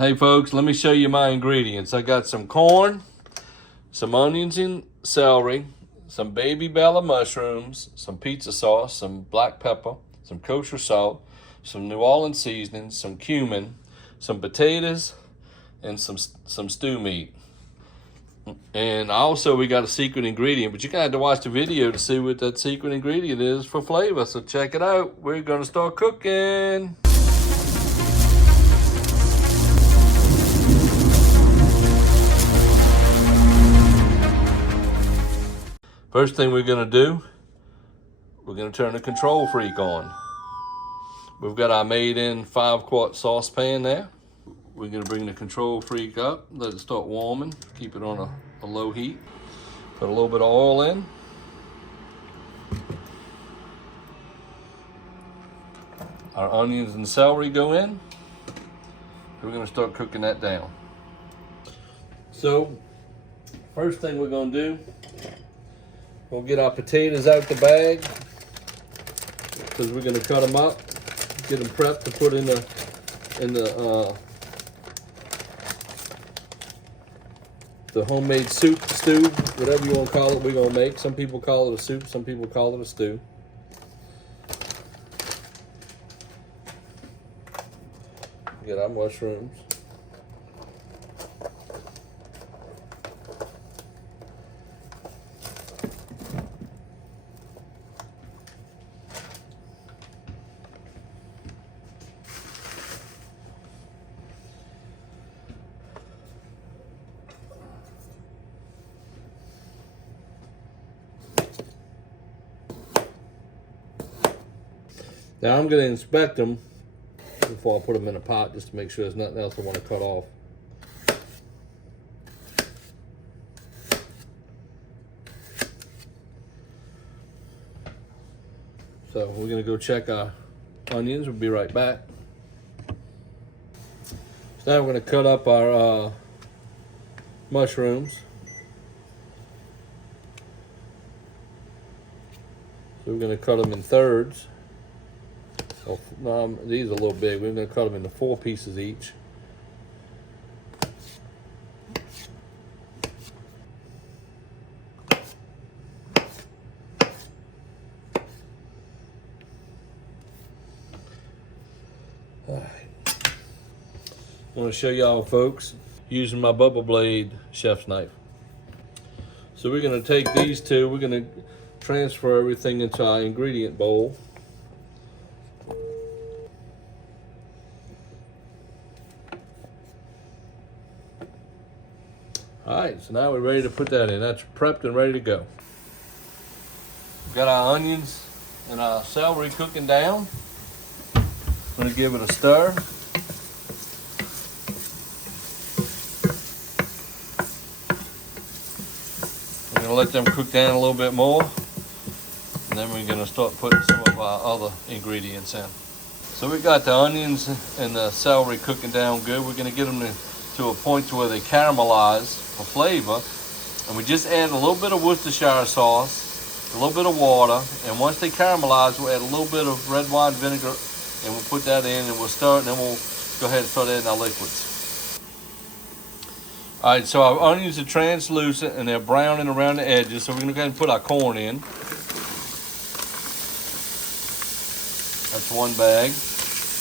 Hey folks, let me show you my ingredients. I got some corn, some onions and celery, some Baby Brown mushrooms, some pizza sauce, some black pepper, some kosher salt, some New Orleans seasoning, some cumin, some potatoes, and some stew meat. And also we got a secret ingredient, but you're gonna have to watch the video to see what that secret ingredient is for flavor. So check it out. We're gonna start cooking. First thing we're gonna do, we're gonna turn the control freak on. We've got our made-in 5-quart saucepan there. We're gonna bring the control freak up, let it start warming, keep it on a low heat. Put a little bit of oil in. Our onions and celery go in. We're gonna start cooking that down. So, first thing we're gonna do, we'll get our potatoes out the bag because we're gonna cut them up, get them prepped to put in the homemade soup, stew, whatever you want to call it, we're gonna make. Some people call it a soup, some people call it a stew. Get our mushrooms. Now I'm going to inspect them before I put them in a pot just to make sure there's nothing else I want to cut off. So we're going to go check our onions. We'll be right back. So now we're going to cut up our mushrooms. So we're going to cut them in thirds. Oh, no, these are a little big. We're going to cut them into 4 pieces each. All right. I want to show y'all folks using my Bubba blade chef's knife. So we're going to take these two. We're going to transfer everything into our ingredient bowl. All right, so now we're ready to put that in. That's prepped and ready to go. We've got our onions and our celery cooking down. I'm gonna give it a stir. We're gonna let them cook down a little bit more. And then we're gonna start putting some of our other ingredients in. So we got the onions and the celery cooking down good. We're gonna get them to a point to where they caramelize for flavor, and we just add a little bit of Worcestershire sauce, a little bit of water, and once they caramelize, we'll add a little bit of red wine vinegar, and we'll put that in, and we'll stir it, and then we'll go ahead and start adding our liquids. All right, so our onions are translucent, and they're browning around the edges, so we're gonna go ahead and put our corn in. That's one bag.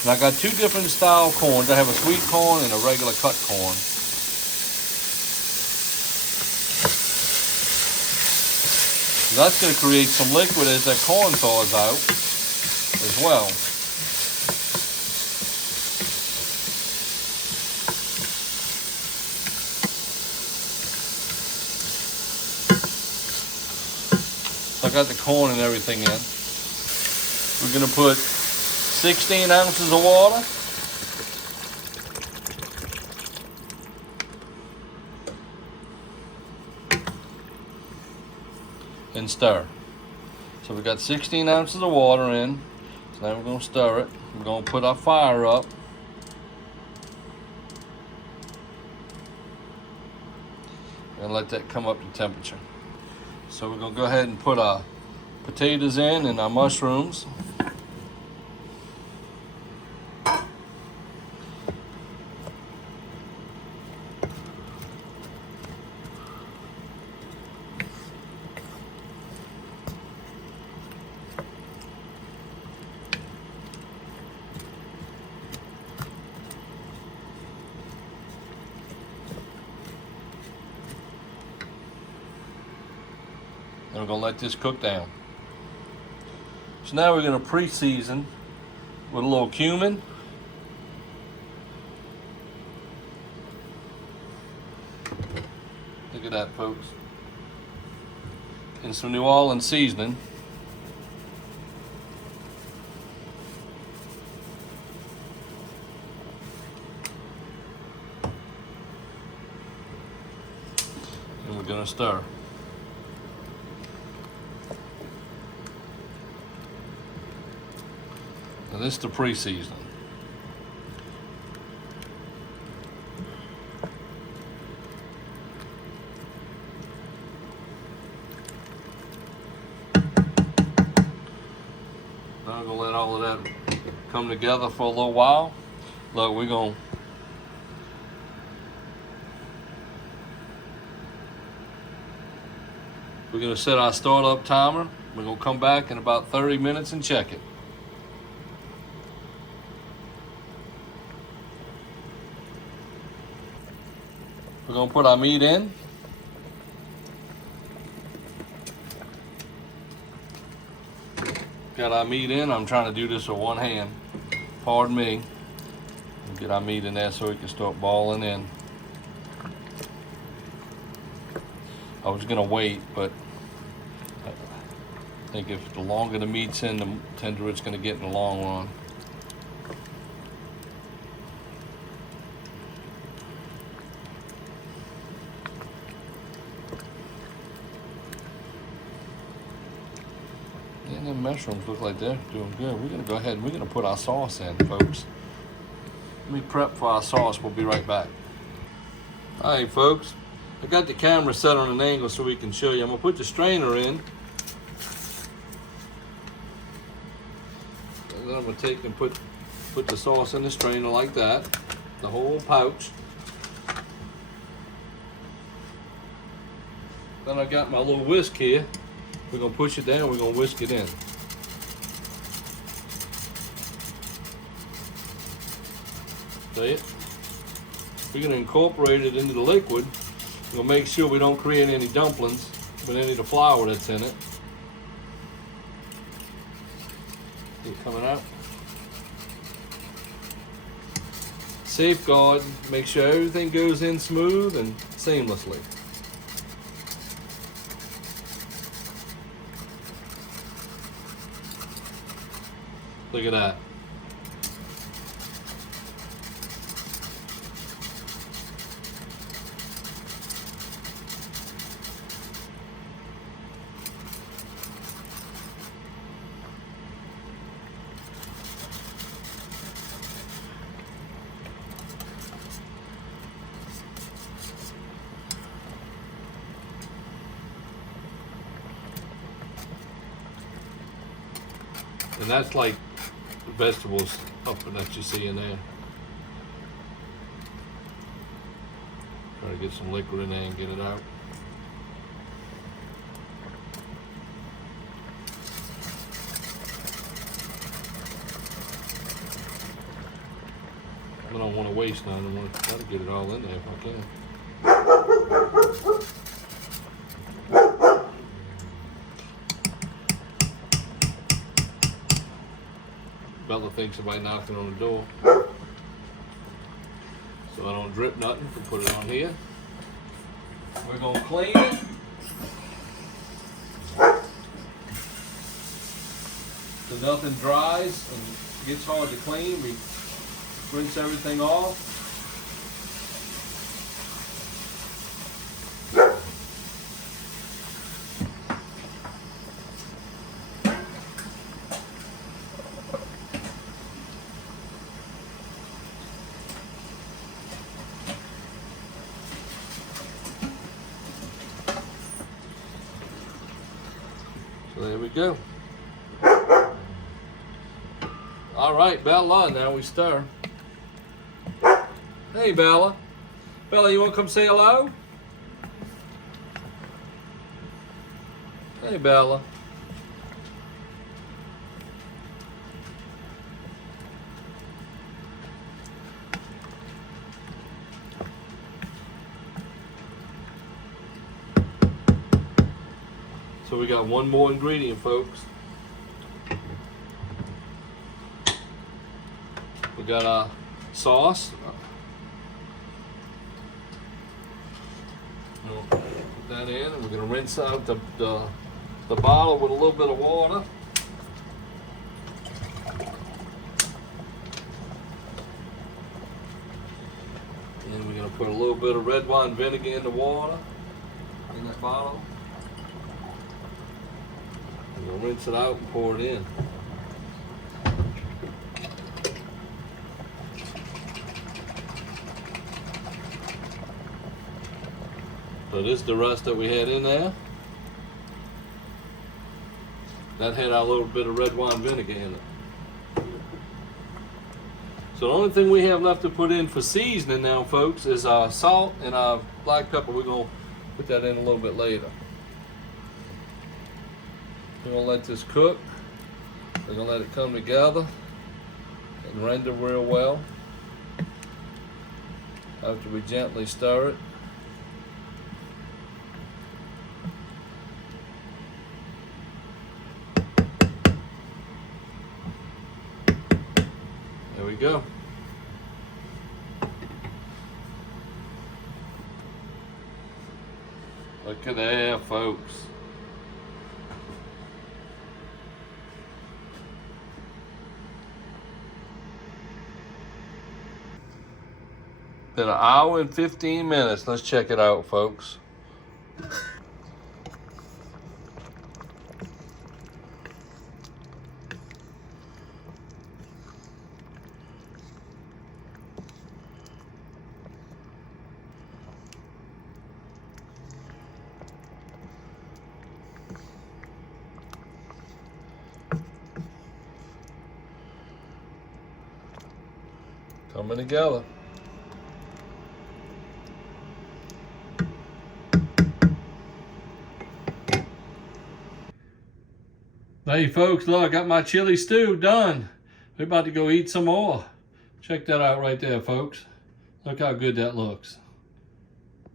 And I got 2 different style corns. I have a sweet corn and a regular cut corn. So that's going to create some liquid as that corn thaws out as well. So I got the corn and everything in. We're going to put 16 ounces of water. And stir. So we've got 16 ounces of water in. So now we're going to stir it. We're going to put our fire up. And let that come up to temperature. So we're going to go ahead and put our potatoes in and our mushrooms. we're gonna let this cook down. So now we're gonna pre-season with a little cumin. Look at that, folks. And some New Orleans seasoning. And we're gonna stir. Now this is the pre-seasoning. Now I'm gonna let all of that come together for a little while. Look, we're gonna set our startup timer. We're gonna come back in about 30 minutes and check it. We're gonna put our meat in. Got our meat in. I'm trying to do this with one hand. Pardon me. Get our meat in there so it can start balling in. I was gonna wait, but I think if the longer the meat's in, the tender it's gonna get in the long run. And the mushrooms look like they're doing good. We're gonna go ahead and we're gonna put our sauce in, folks. Let me prep for our sauce. We'll be right back. All right, folks. I got the camera set on an angle so we can show you. I'm gonna put the strainer in. And then I'm gonna take and put the sauce in the strainer like that. The whole pouch. Then I got my little whisk here. We're gonna push it down, we're gonna whisk it in. See it? We're gonna incorporate it into the liquid. We'll make sure we don't create any dumplings with any of the flour that's in it. See it coming out? Safeguard, make sure everything goes in smooth and seamlessly. Look at that. And that's like the vegetables up that you see in there. Try to get some liquid in there and get it out. I don't want to waste none. I want to try to get it all in there if I can. Bella thinks somebody knocking on the door. So I don't drip nothing, we'll put it on here. We're gonna clean it. So nothing dries and gets hard to clean. We rinse everything off. So there we go. All right, Bella, now we stir. Hey, Bella. Bella, you want to come say hello? Hey, Bella. So So we got one more ingredient, folks. We got our sauce. We'll put that in, and we're going to rinse out the bottle with a little bit of water. And we're going to put a little bit of red wine vinegar in the water, in that bottle. We're going to rinse it out and pour it in. So this is the rest that we had in there. That had our little bit of red wine vinegar in it. So the only thing we have left to put in for seasoning now, folks, is our salt and our black pepper. We're going to put that in a little bit later. We're going to let this cook. We're going to let it come together and render real well after we gently stir it. There we go. Look at that, folks. Been an hour and 15 minutes. Let's check it out, folks. Coming together. Hey folks, look, I got my chili stew done. We're about to go eat some more. Check that out right there, folks. Look how good that looks.